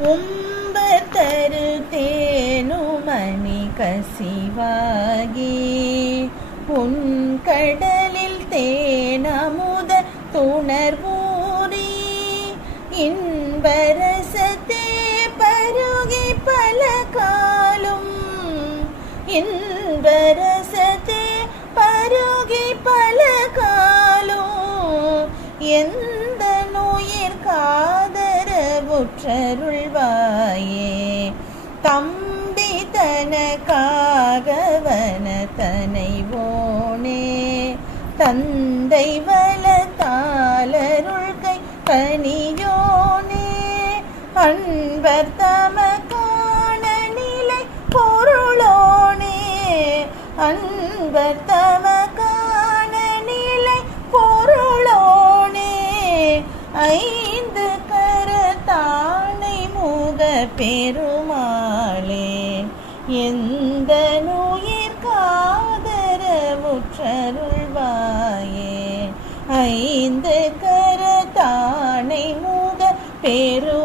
உம்பத்தரு தேனுமணி கசிவாகி உன் கடலில் தேனமுத துணர்வூரி இன்பரசத்தே பருகி பல காலும் இன்பரசத்தே பருகி பல காலும் எந்த நோயிற் காதரவுற்றருள்வாயே தம்பி தனக்காகவன தனைவோனே தந்தை வளத்தாலருள்கை பணியோனே அன்பர் தமக்கான நிலை பொருளோனே அன்பர் தமக்கான நிலை பொருளோனே ஐந்து கரத்தானை முக பெருமாளே எந்த நோயிற் காதரவுற்றருள்வாயே ஐந்து கரத்தானை முக பெரு